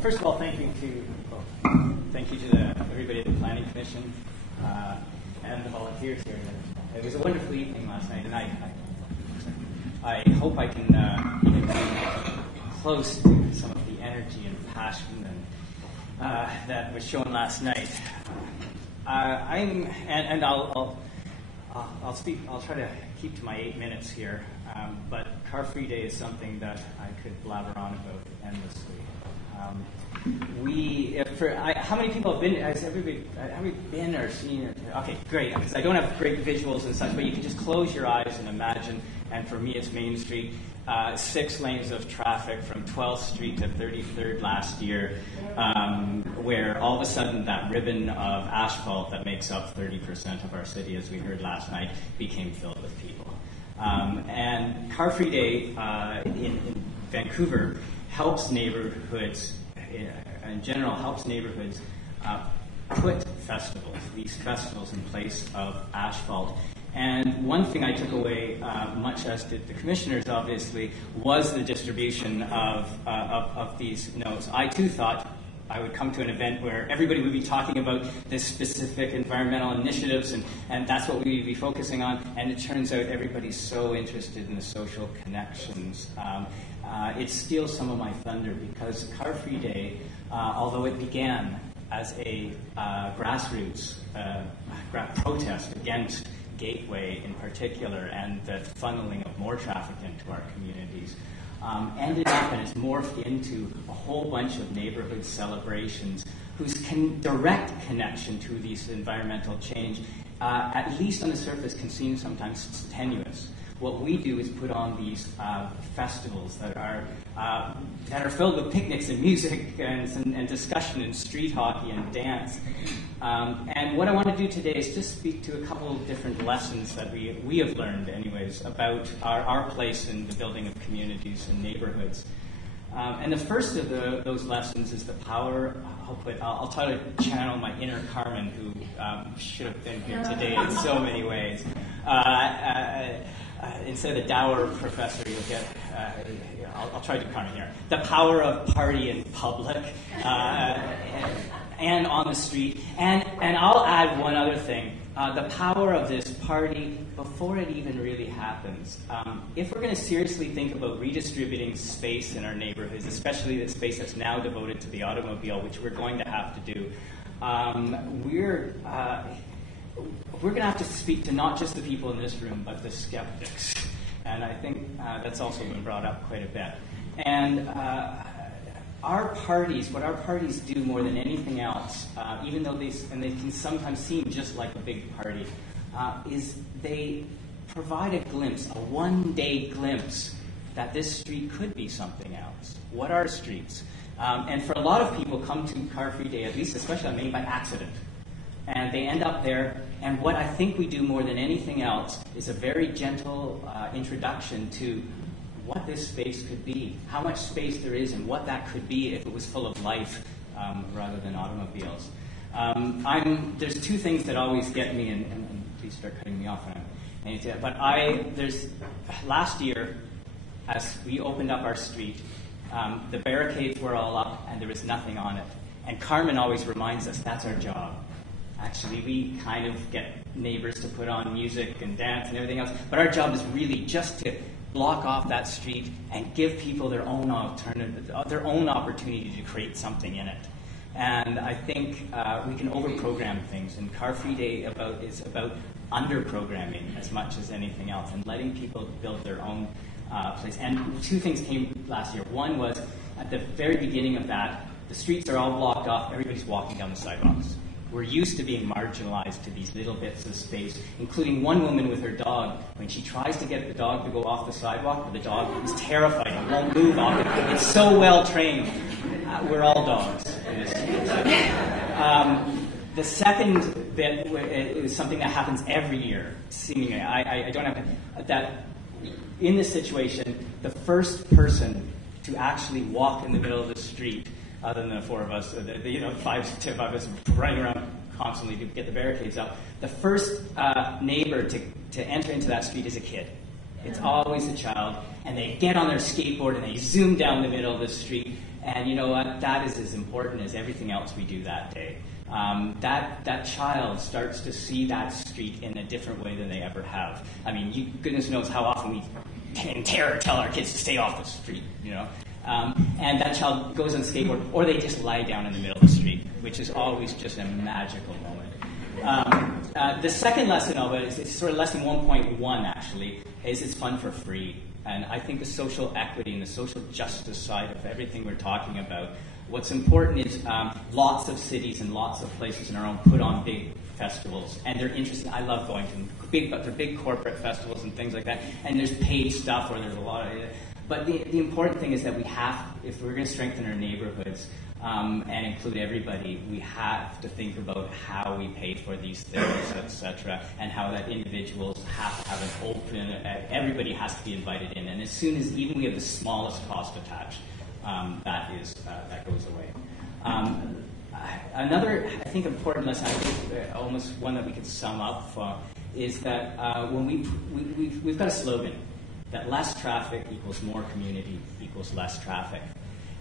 First of all, thank you to everybody at the Planning Commission and the volunteers here. It was a wonderful evening last night, and I hope I can get close to some of the energy and passion that was shown last night. I'll try to keep to my 8 minutes here. But Car-Free Day is something that I could blabber on about endlessly. How many people have been? Have we been or seen it? Okay, great. Because I don't have great visuals and such, but you can just close your eyes and imagine. And for me, it's Main Street. 6 lanes of traffic from 12th Street to 33rd last year, where all of a sudden that ribbon of asphalt that makes up 30% of our city, as we heard last night, became filled with people. And Car-Free Day in Vancouver helps neighborhoods, in general, put these festivals in place of asphalt. And one thing I took away, much as did the commissioners, obviously, was the distribution of these notes. I too thought I would come to an event where everybody would be talking about this specific environmental initiatives, and that's what we would be focusing on. And it turns out everybody's so interested in the social connections. It steals some of my thunder because Car-Free Day, although it began as a grassroots protest against Gateway in particular and the funneling of more traffic into our communities, ended up and it's morphed into a whole bunch of neighborhood celebrations whose direct connection to these environmental change, at least on the surface, can seem sometimes tenuous. What we do is put on these festivals that are filled with picnics and music and discussion and street hockey and dance. And what I want to do today is just speak to a couple of different lessons that we have learned, anyways, about our place in the building of communities and neighborhoods. And the first of those lessons is the power. I'll try to channel my inner Carmen, who should have been here today in so many ways. Instead of the dour professor, you'll get, I'll try to do Carmen here. The power of party in public and on the street. And I'll add one other thing. The power of this party before it even really happens. If we're going to seriously think about redistributing space in our neighborhoods, especially the space that's now devoted to the automobile, which we're going to have to do, we're going to have to speak to not just the people in this room, but the skeptics. And I think that's also been brought up quite a bit. And what our parties do more than anything else, even though they can sometimes seem just like a big party, is they provide a glimpse, a one-day glimpse, that this street could be something else. What are streets? And for a lot of people come to Car-Free Day, at least especially on Main, by accident. And they end up there, and what I think we do more than anything else is a very gentle introduction to what this space could be, how much space there is, and what that could be if it was full of life rather than automobiles. There's 2 things that always get me, and please start cutting me off when I need to. But last year, as we opened up our street, the barricades were all up, and there was nothing on it. And Carmen always reminds us that's our job. Actually, we kind of get neighbors to put on music and dance and everything else, but our job is really just to block off that street and give people their own alternative, their own opportunity to create something in it. And I think we can over-program things, and Car-Free Day is about under-programming as much as anything else, and letting people build their own place. And 2 things came last year. One was, at the very beginning of that, the streets are all blocked off, everybody's walking down the sidewalks. We're used to being marginalized to these little bits of space, including one woman with her dog. When she tries to get the dog to go off the sidewalk, the dog is terrified and won't move off it. It's so well trained. We're all dogs. The second bit is something that happens every year, seemingly. I don't have that. In this situation, the first person to actually walk in the middle of the street, other than the 4 of us, 5 of us running around constantly to get the barricades up, the first neighbor to enter into that street is a kid. It's always a child, and they get on their skateboard and they zoom down the middle of the street, And you know what? That is as important as everything else we do that day. That child starts to see that street in a different way than they ever have. I mean, goodness knows how often we, in terror, tell our kids to stay off the street, you know. And that child goes on skateboard, or they just lie down in the middle of the street, which is always just a magical moment. The second lesson of it is it's sort of lesson 1.1, actually, is it's fun for free. And I think the social equity and the social justice side of everything we're talking about, what's important is lots of cities and lots of places in our own put on big festivals, and they're interesting. I love going to them, but they're big corporate festivals and things like that, and there's paid stuff, or there's a lot of it. But the important thing is that we have, if we're going to strengthen our neighborhoods and include everybody, we have to think about how we pay for these things, etc., and how that individuals have to have an open, everybody has to be invited in. And as soon as even we have the smallest cost attached, that goes away. Another, I think, important lesson, I think almost one that we could sum up for, is that when we've got a slogan, that less traffic equals more community equals less traffic.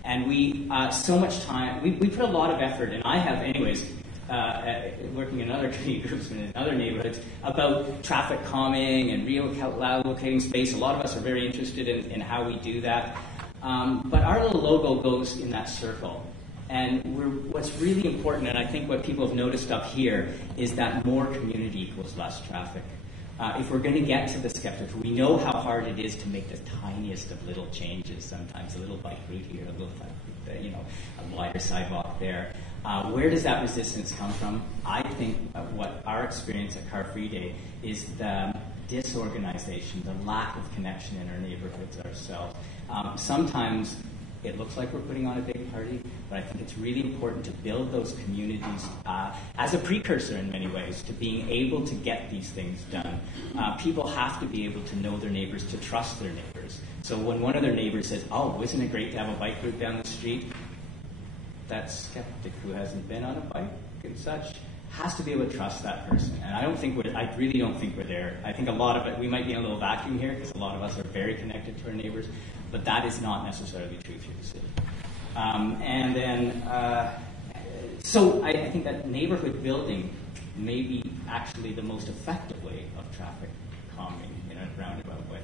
And we, so much time, we put a lot of effort, and I have anyways, working in other community groups and in other neighborhoods, about traffic calming and reallocating space. A lot of us are very interested in how we do that. But our little logo goes in that circle. And what's really important, and I think what people have noticed up here, is that more community equals less traffic. If we're going to get to the skeptics, we know how hard it is to make the tiniest of little changes. Sometimes a little bike route here, a little bike route there, a wider sidewalk there. Where does that resistance come from? I think what our experience at Car Free Day is the disorganization, the lack of connection in our neighborhoods ourselves. Sometimes it looks like we're putting on a big party, but I think it's really important to build those communities as a precursor in many ways to being able to get these things done. People have to be able to know their neighbors, to trust their neighbors. So when one of their neighbors says, "Oh, isn't it great to have a bike route down the street?" that skeptic who hasn't been on a bike and such has to be able to trust that person. And I really don't think we're there. I think a lot of it, we might be in a little vacuum here because a lot of us are very connected to our neighbors, but that is not necessarily true through the city. So I think that neighborhood building may be actually the most effective way of traffic calming in a roundabout way.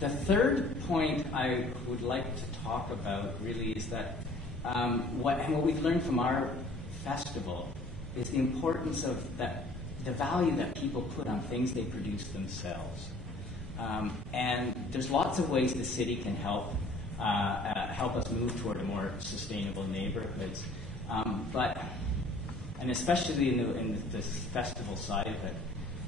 The third point I would like to talk about really is that what we've learned from our festival is the importance of the value that people put on things they produce themselves. And there's lots of ways the city can help us move toward a more sustainable neighborhoods, and especially in the festival side of it.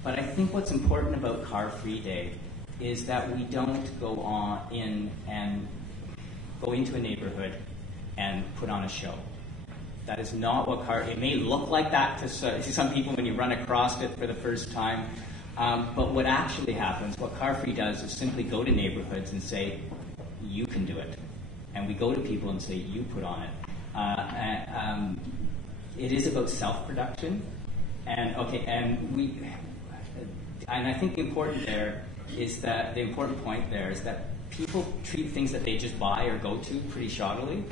But I think what's important about Car Free Day is that we don't go into a neighborhood and put on a show. That is not what it may look like that to some people when you run across it for the first time. But what actually happens, what Car Free does, is simply go to neighborhoods and say, you can do it. And we go to people and say, you put on it. It is about self-production. And I think the important point there is that people treat things that they just buy or go to pretty shoddily.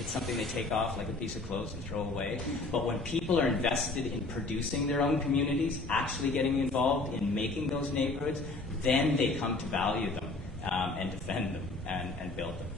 It's something they take off like a piece of clothes and throw away. But when people are invested in producing their own communities, actually getting involved in making those neighborhoods, then they come to value them and defend them and build them.